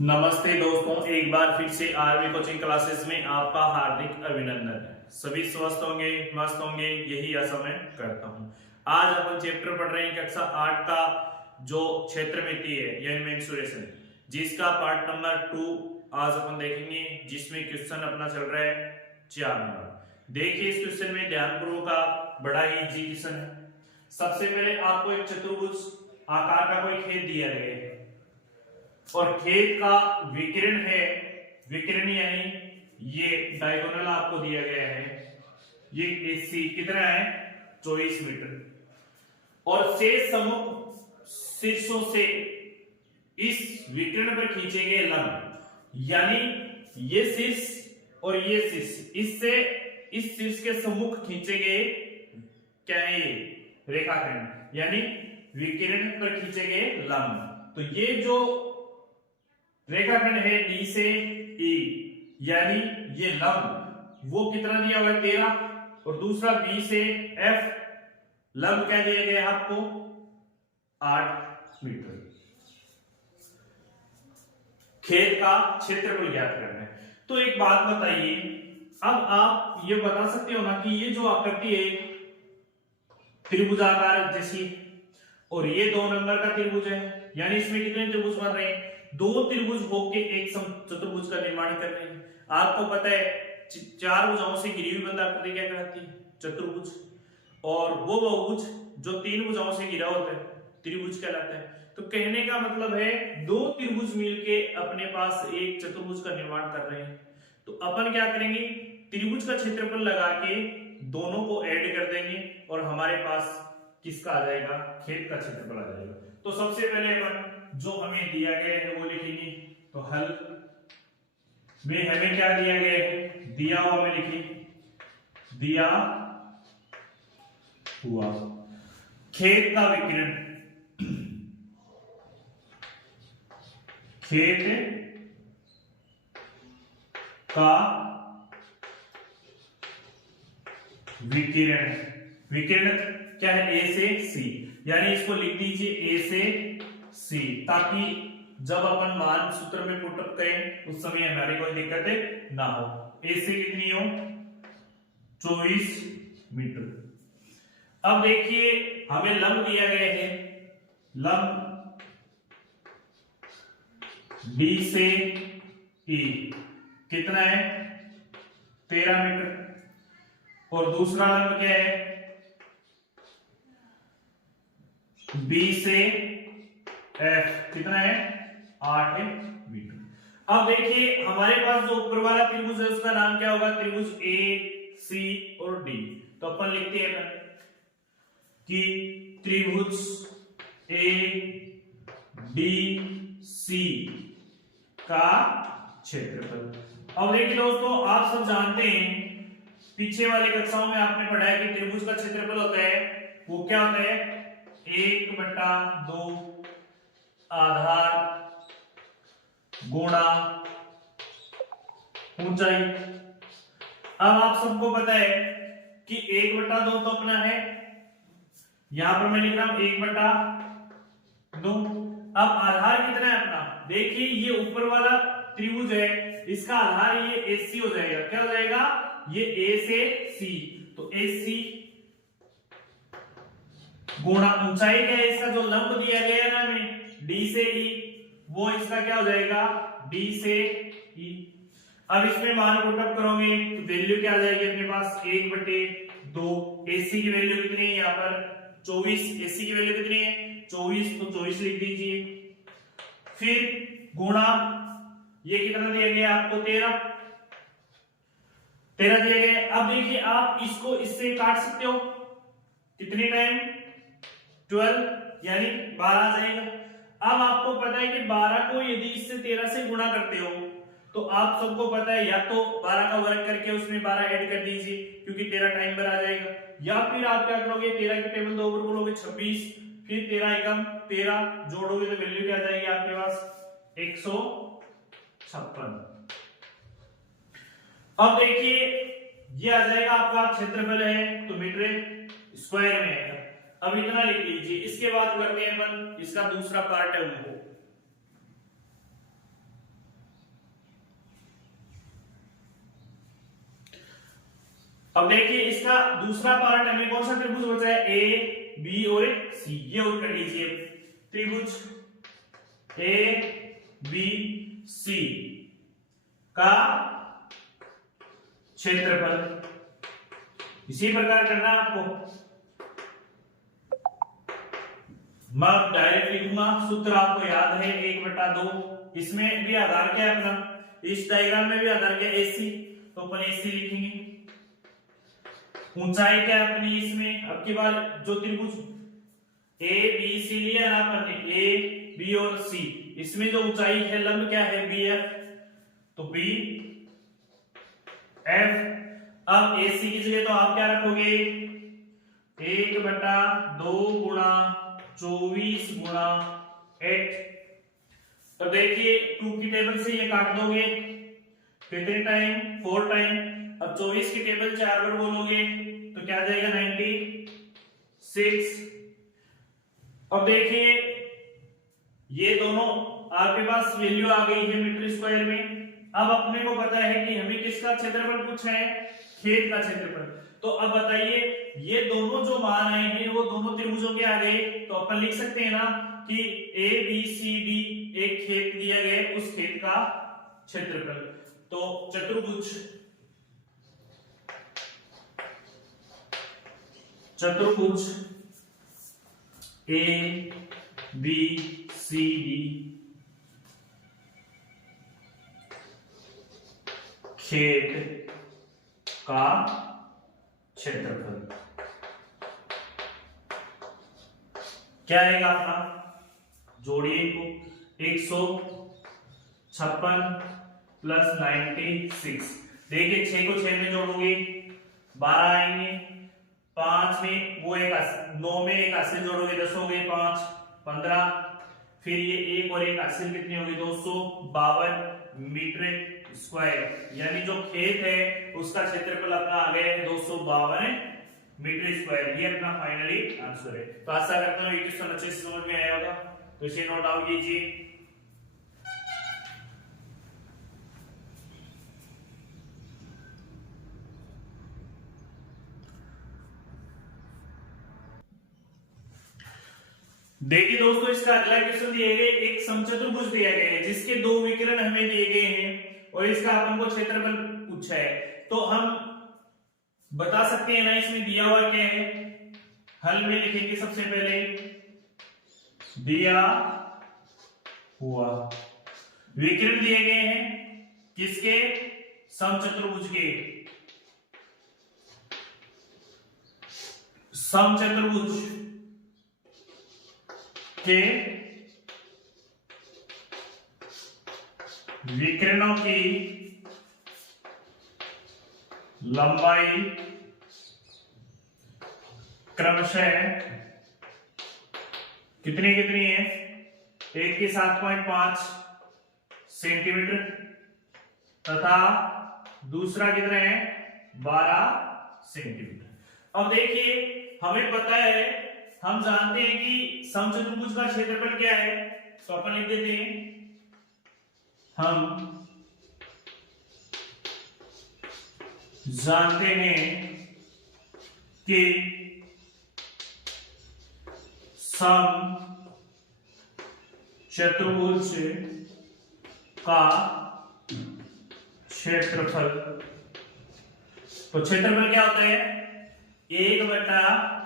नमस्ते दोस्तों, एक बार फिर से आर्मी कोचिंग क्लासेस में आपका हार्दिक अभिनंदन है। सभी स्वस्थ होंगे, मस्त होंगे, यही आशा मैं करता हूं। आज अपन चैप्टर पढ़ रहे हैं कक्षा 8 का जो क्षेत्रमिति है यानी मेंसुरेशन, जिसका पार्ट नंबर 2 आज अपन देखेंगे, जिसमें क्वेश्चन अपना चल रहा है 4 नंबर। देखिए इस क्वेश्चन में ध्यानपूर्वक आप, बड़ा ही इजी क्वेश्चन है। सबसे पहले आपको एक चतुर्भुज आकार का कोई खेत दिया गया है और खेत का विकिरण है, विकिरण यानी ये डायगोनल आपको दिया गया है, ये एसी कितना है 24 मीटर और शेष समूह शीर्षों से इस विकिरण पर खींचे गए लंब, यानी ये शीर्ष और ये शीर्ष, इससे इस शीर्ष के सम्मुख खींचे गए क्या है ये रेखाखंड, यानी विकिरण पर खींचे गए लंब। तो ये जो रेखाखंड है डी से ई, यानी ये लंब वो कितना दिया हुआ है 13, और दूसरा बी से एफ लंब क्या दिया गया आपको 8 मीटर। खेत का क्षेत्रफल ज्ञात करना है। तो एक बात बताइए, अब आप ये बता सकते हो ना कि ये जो आकृति है त्रिभुजाकार जैसी, और ये 2 नंबर का त्रिभुज है, यानी इसमें कितने त्रिभुज बन रहे हैं, 2 त्रिभुज होके एक चतुर्भुज का निर्माण कर रहे हैं। आपको पता है 4 भुजाओं से घिरी हुई बंद आकृति क्या कहलाती है, चतुर्भुज, और वो बहुभुज जो 3 भुजाओं से घिरा होता है त्रिभुज कहलाता है। तो कहने का मतलब है 2 त्रिभुज मिलके अपने पास एक चतुर्भुज का निर्माण कर रहे हैं। तो अपन क्या करेंगे, त्रिभुज का क्षेत्रफल लगा के दोनों को ऐड कर देंगे और हमारे पास किसका आ जाएगा, खेत का क्षेत्रफल आ जाएगा। तो सबसे पहले अपन जो हमें दिया गया है वो लिखेंगे। तो हल में हमें क्या दिया गया है, दिया हुआ में लिखें, दिया हुआ खेत का विकिरण, खेत का विकिरण, विकिरण क्या है ए से सी, यानी इसको लिख दीजिए ए से सी, ताकि जब अपन मान सूत्र में पुटअप करें उस समय हमारी कोई दिक्कत ना हो। ए से कितनी हो 24 मीटर। अब देखिए हमें लंब दिया गया है, लंब डी से ई कितना है 13 मीटर, और दूसरा लंब क्या है बी से एफ कितना है 8 मीटर। अब देखिए हमारे पास जो ऊपर वाला त्रिभुज है उसका नाम क्या होगा, त्रिभुज ए सी और डी। तो अपन लिखते हैं कि त्रिभुज ए डी सी का क्षेत्रफल। अब देखिए दोस्तों, आप सब जानते हैं पीछे वाली कक्षाओं में आपने पढ़ा है कि त्रिभुज का क्षेत्रफल होता है वो क्या होता है 1/2 आधार गुणा ऊंचाई। अब आप सबको पता है कि 1/2 तो अपना है, यहां पर मैं लिख रहा हूं 1/2। अब आधार कितना है अपना, देखिए ये ऊपर वाला त्रिभुज है, इसका आधार ये AC हो जाएगा, क्या हो जाएगा ये A से C, तो AC गुणा ऊंचाई क्या है, इसका जो लंब दिया गया है ना हमें D से E, वो इसका क्या हो जाएगा D से E। अब इसमें मान पुटअप करोगे तो वैल्यू क्या आ जाएगी अपने पास 1/2। AC की वैल्यू कितनी है यहाँ पर 24, AC की वैल्यू कितनी है 24, तो 24 लिख दीजिए। फिर गुणा ये कितना दिया गया आपको 13 दिया गया। अब देखिए आप इसको इससे काट सकते हो, कितने टाइम 12, यानी 12 आ जाएगा। अब आपको पता है कि 12 को यदि इससे 13 से गुणा करते हो तो आप सबको पता है या तो 12 का वर्ग करके उसमें 12 ऐड कर दीजिए क्योंकि 13 टाइम पर आ जाएगा, या फिर आप क्या करोगे 13 के टेबल 2 ऊपर बोलोगे 26, फिर 13 एकम 13 जोड़ोगे तो वैल्यू क्या आ जाएगी आपके पास 156। अब देखिए ये आ जाएगा आपका क्षेत्रफल है तो मीटर स्क्वायर में है। अब इतना लिख लीजिए, इसके बाद करते हैं अपन इसका दूसरा पार्ट है उनको। अब देखिए इसका दूसरा पार्ट हमें कौन सा त्रिभुज बचा है, ए बी और सी। ये और कर लीजिए त्रिभुज ए बी सी का क्षेत्रफल। इसी प्रकार करना आपको। मैं डायरेक्ट लिखूंगा, सूत्र आपको याद है 1/2। इसमें भी आधार क्या है अपना, इस डायग्राम में भी आधार क्या है AC, तो अपन AC लिखेंगे। ऊंचाई क्या है अपनी इसमें, अब की बार जो त्रिभुज ए बी सी लिया ना अपन ने, ए बी और सी, इसमें जो ऊंचाई है लंब क्या है BF, तो B F। अब AC की जगह तो आप क्या रखोगे, 1/2 गुणा 24 गुणा 8। तो देखिए 2 की टेबल से ये काट दोगे, कितने टाइम, 4 टाइम। अब 24 की टेबल 4 बार बोलोगे तो क्या जाएगा 96। अब देखिए ये दोनों आपके पास वैल्यू आ गई है मीटर स्क्वायर में। अब अपने को पता है कि हमें किसका क्षेत्रफल पूछना है, खेत का क्षेत्रफल। तो अब बताइए ये दोनों जो मान आए हैं वो दोनों त्रिभुजों के आ गए, तो अपन लिख सकते हैं ना कि ए बी सी डी एक खेत दिया गया, उस खेत का क्षेत्रफल। तो चतुर्भुज ए बी सी डी खेत का क्षेत्रफल क्या आएगा आपका, जोड़िए इनको, 156 प्लस 96। देखिए 6 को 6 में जोड़ोगे 12 आएंगे, 5 में वो एक 9 में एक हासिल जोड़ोगे 10 हो गए, 5 15, फिर ये एक और एक हासिल कितनी होगी 252 मीटर स्क्वायर। यानी जो खेत है उसका क्षेत्रफल अपना आ गया 252 मीटर स्क्वायर। ये अपना फाइनली आंसर है। तो आशा करता हूं ये क्वेश्चन अच्छे से समझ में आया होगा, तो इसे नोट डाउन कीजिए। देखिए दोस्तों इसका अगला क्वेश्चन दिए गए, एक समचतुर्भुज दिया गया है जिसके 2 विकर्ण हमें दिए गए हैं और इसका अपन को क्षेत्रफल पूछा है। तो हम बता सकते हैं ना इसमें दिया हुआ क्या है, हल में लिखेंगे सबसे पहले दिया हुआ विकर्ण दिए गए हैं किसके, समचतुर्भुज के। समचतुर्भुज के विकर्णों की लंबाई क्रमशः कितनी कितनी है, एक की 7.5 सेंटीमीटर तथा दूसरा कितना है 12 सेंटीमीटर। अब देखिए हमें पता है, हम जानते हैं कि समचतुर्भुज का क्षेत्रफल क्या है, तो अपन लिख देते हैं, हम जानते हैं कि समचतुर्भुज का क्षेत्रफल, तो क्षेत्रफल क्या होता है 1/2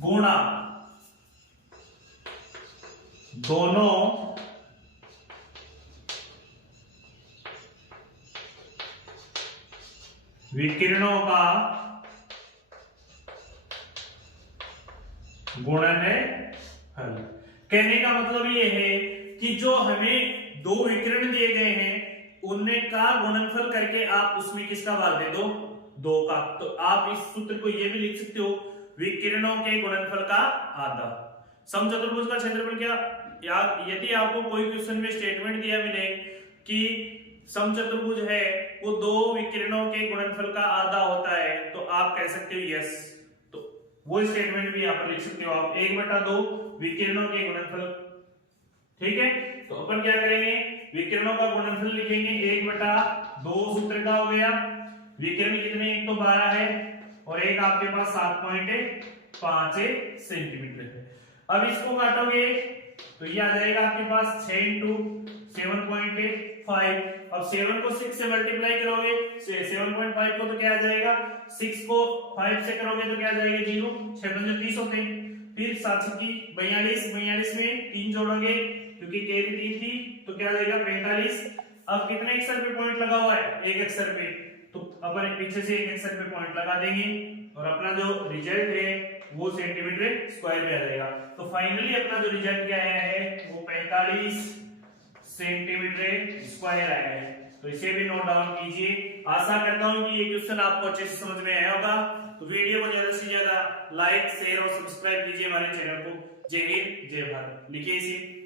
गुणा दोनों विकिरणों का गुणनफल। कहने का मतलब ये है कि जो हमें 2 विकिरण दिए गए हैं उनमें का गुणनफल करके आप उसमें किसका भाग दे दो 2 का। तो आप इस सूत्र को ये भी लिख सकते हो विकिरणों के गुणनफल का आधा। समचतुर्भुज का क्षेत्रफल क्या, यदि आपको कोई क्वेश्चन में स्टेटमेंट दिया मिले कि समचतुर्भुज है वो 2 विकिरणों के गुणनफल का आधा होता है, तो आप कह सकते हो यस, तो वो स्टेटमेंट भी यहाँ पर लिख सकते हो आप 1/2 विकिरणों के गुणनफल। ठीक है, तो अपन क्या करेंगे विकिरणों का गुणनफल लिखेंगे 1/2, सूत्र का हो गया विकर्ण कितने, एक तो 12 है और एक आपके पास 7.5 सेंटीमीटर है। अब इसको काटोगे तो ये आ जाएगा आपके पास 6 इंटू 7.5। अब 7 को 6 से मल्टीप्लाई करोगे 7.5 को तो क्या आ जाएगा, 6 को 5 से करोगे तो क्या आ जाएगा 0, 6 पंजे 30 होते हैं। फिर 7 की 42, 42 में 3 जोड़ोगे क्योंकि के भी 3 थी तो क्या आ जाएगा 45। अब कितने अक्षर पे पॉइंट लगा हुआ है, एक अक्षर पे, तो अपन पीछे से एक अक्षर पे पॉइंट लगा देंगे और अपना जो रिजल्ट है वो सेंटीमीटर स्क्वायर में आ जाएगा। तो फाइनली अपना जो रिजल्ट क्या आया है वो 45 सेंटीमीटर स्क्वायर आया है। तो इसे भी नोट डाउन कीजिए। आशा करता हूं कि ये क्वेश्चन आपको अच्छे से समझ में आया होगा। तो वीडियो को ज्यादा से ज्यादा लाइक, शेयर और सब्सक्राइब कीजिए हमारे चैनल को। जय हिंद, जय भारत। लिखिए इसे।